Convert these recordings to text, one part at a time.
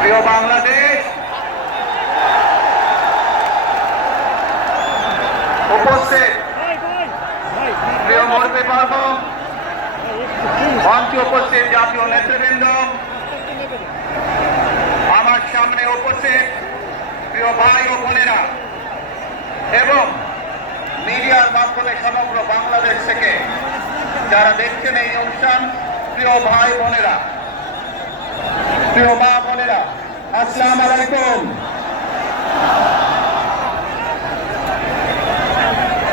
প্রিয় বাংলাদেশ, উপস্থিত প্রিয় মুরব্বী বর্গ, মঞ্চে উপস্থিত জাতীয় নেতৃবৃন্দ, আমার সামনে উপস্থিত প্রিয় ভাই ও বোনেরা এবং মিডিয়ার মাধ্যমে সমগ্র বাংলাদেশ থেকে যারা দেখছেন এই অনুষ্ঠান, প্রিয় ভাই বোনেরা, প্রিয় মা বোনেরা, আসসালামু আলাইকুম।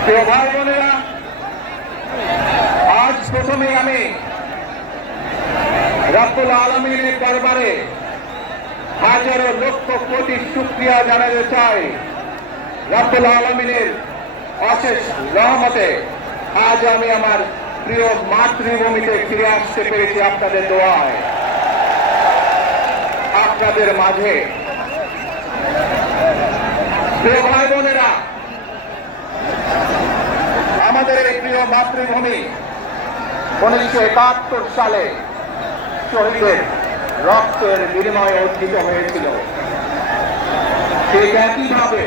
প্রিয় ভাই বোনেরা, আজ প্রথমেই আমি রব্বুল আলামিনের দরবারে হাজারো লক্ষ কোটি শুকরিয়া জানাতে চাই। রব্বুল আলামিনের অশেষ রহমতে আজ আমি আমার প্রিয় মাতৃভূমিতে ফিরে আসতে পেরেছি আপনাদের দোয়ায়, আপনাদের মাঝে। প্রিয় ভাই বোনেরা, আমাদের এই প্রিয় মাতৃভূমি 1971 সালে শহীদের রক্তের বিনিময়ে অর্জিত হয়েছিল। ঠিক একইভাবে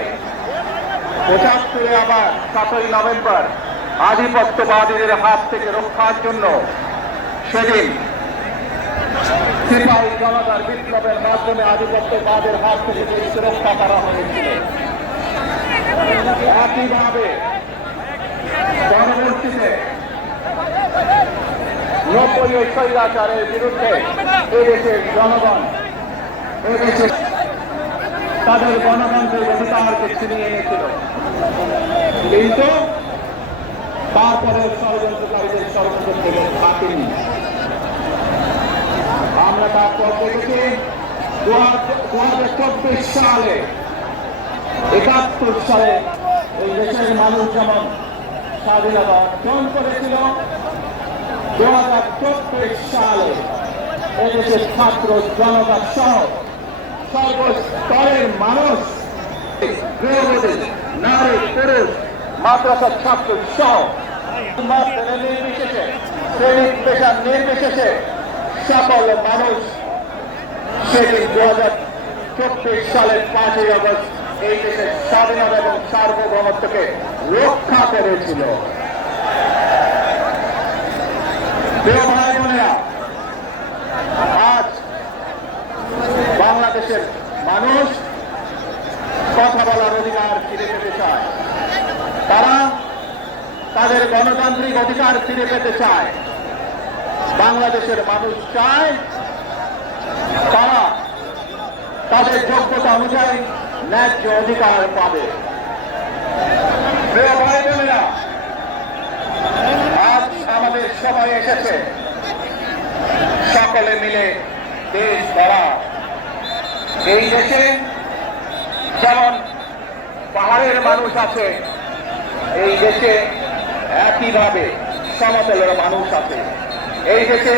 75-এ আবার 7ই নভেম্বর আধিপত্যবাদীদের হাত থেকে রক্ষার জন্য সেদিন সিপাহী জনতার বিপ্লবের মাধ্যমে আধিপত্যবাদের হাত থেকে দেশকে রক্ষা করা হয়েছিল। একইভাবে পরবর্তীতে 90 স্বৈরাচারের বিরুদ্ধে এদেশের জনগণ এদেশে তাদের গণতন্ত্রের অধিকারকে ছিনিয়ে এনেছিল, কিন্তু তারপরে ষড়যন্ত্রকারীদের ষড়যন্ত্র থেকে থাকেনি। আমরা তারপর দেখেছি 2024 সালে 71 সালে এই দেশের মানুষ যেমন স্বাধীনতা অর্জন করেছিল, 2024 সালে এদেশের ছাত্র জনতা সহ সর্বস্তরের মানুষ, গৃহবধূ, নারী, পুরুষ, মাদ্রাসার ছাত্র সহ নির্বিশেষে, শ্রেণী পেশার নির্বিশেষে সকল মানুষ সেদিন 2024 সালের 5ই আগস্ট এই দেশের স্বাধীনতা এবং সার্বভৌমত্বকে রক্ষা করেছিল। প্রিয় ভাই বোনেরা, আজ বাংলাদেশের মানুষ কথা বলার অধিকার ফিরে পেতে চায়, তারা তাদের গণতান্ত্রিক অধিকার ফিরে পেতে চায়। বাংলাদেশের মানুষ চায় তারা তাদের যোগ্যতা অনুযায়ী ন্যায্য অধিকার পাবে। প্রিয় ভাই বোনেরা, আজ আমাদের সবাই এসেছে সকলে মিলে দেশ গড়া। এই দেশে যেমন পাহাড়ের মানুষ আছে, এই দেশে একইভাবে সমতলের মানুষ আছে। এই দেশে